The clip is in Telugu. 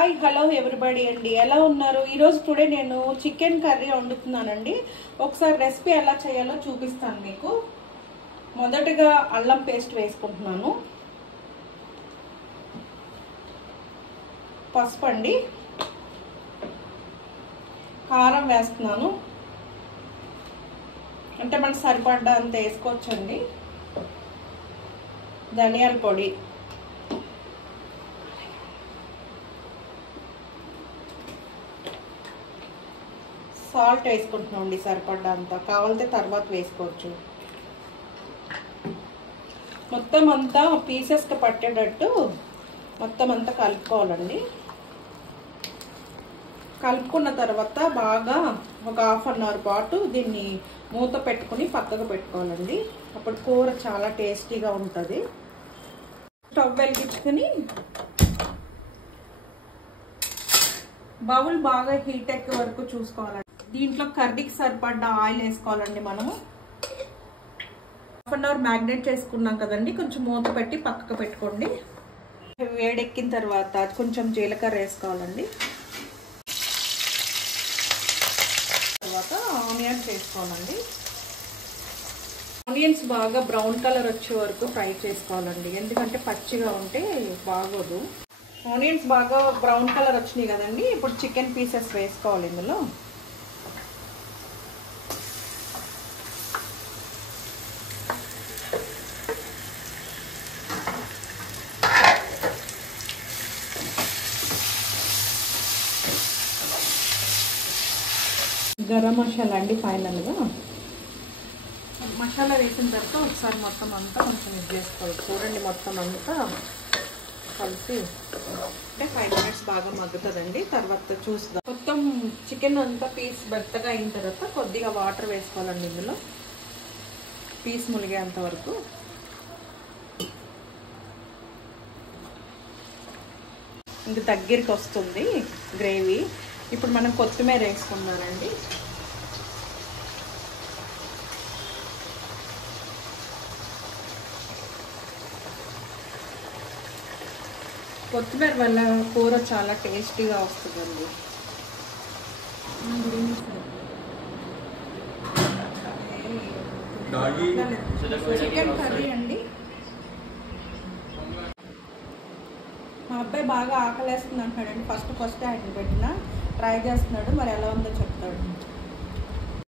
హాయ్ హలో ఎవ్రీబడి అండి, ఎలా ఉన్నారు? ఈరోజు టుడే నేను చికెన్ కర్రీ వండుతున్నానండి. ఒకసారి రెసిపీ ఎలా చేయాలో చూపిస్తాను మీకు. మొదటగా అల్లం పేస్ట్ వేసుకుంటున్నాను, పసుపు అండి, కారం వేస్తున్నాను, అంటే మనకు సరిపడ్డా అంత వేసుకోవచ్చండి, ధనియాల పొడి, సాల్ట్ వేసుకుంటున్నామండి సరిపడ్డా అంత, కావాలంటే తర్వాత వేసుకోవచ్చు. మొత్తం అంతా పీసెస్కి పట్టేటట్టు మొత్తం అంతా కలుపుకోవాలండి. కలుపుకున్న తర్వాత బాగా ఒక ½ అవర్ పాటు దీన్ని మూత పెట్టుకుని పక్కకు పెట్టుకోవాలండి. అప్పుడు కూర చాలా టేస్టీగా ఉంటుంది. స్టవ్ వెలిగించుకుని బౌల్ బాగా హీట్ ఎక్కే వరకు చూసుకోవాలండి. దీంట్లో కర్రీకి సరిపడ్డా ఆయిల్ వేసుకోవాలండి. మనము ½ అవర్ మ్యాగ్నేట్ చేసుకున్నాం కదండి, కొంచెం మూత పెట్టి పక్కకు పెట్టుకోండి. వేడెక్కిన తర్వాత కొంచెం జీలకర్ర వేసుకోవాలండి. తర్వాత ఆనియన్స్ వేసుకోవాలండి. ఆనియన్స్ బాగా బ్రౌన్ కలర్ వచ్చే వరకు ఫ్రై చేసుకోవాలండి, ఎందుకంటే పచ్చిగా ఉంటే బాగోదు. ఆనియన్స్ బాగా బ్రౌన్ కలర్ వచ్చినాయి కదండి, ఇప్పుడు చికెన్ పీసెస్ వేసుకోవాలి. ఇందులో గరం మసాలా అండి. ఫైనల్గా మసాలా వేసిన తర్వాత ఒకసారి మొత్తం అంతా కొంచెం ఇది చేసుకోవాలి. చూడండి, మొత్తం అంతా కలిసి అంటే 5 మినిట్స్ బాగా మగ్గుతుందండి. తర్వాత చూద్దాం. మొత్తం చికెన్ అంతా పీస్ మెత్తగా అయిన తర్వాత కొద్దిగా వాటర్ వేసుకోవాలండి. ఇందులో పీస్ ములిగేంత వరకు ఇంక దగ్గరికి వస్తుంది గ్రేవీ. ఇప్పుడు మనం కొత్తిమీర వేసుకున్నానండి. కొత్తిమీర వల్ల కూర చాలా టేస్టీగా వస్తుందండి. చికెన్ కర్రీ అండి. మా అబ్బాయి బాగా ఆకలేస్తుంది అంటున్నాడండి. ఫస్ట్ ఆయన పెట్టిన ట్రై చేస్తున్నాడు, మరి ఎలా ఉందో చెప్తాడు.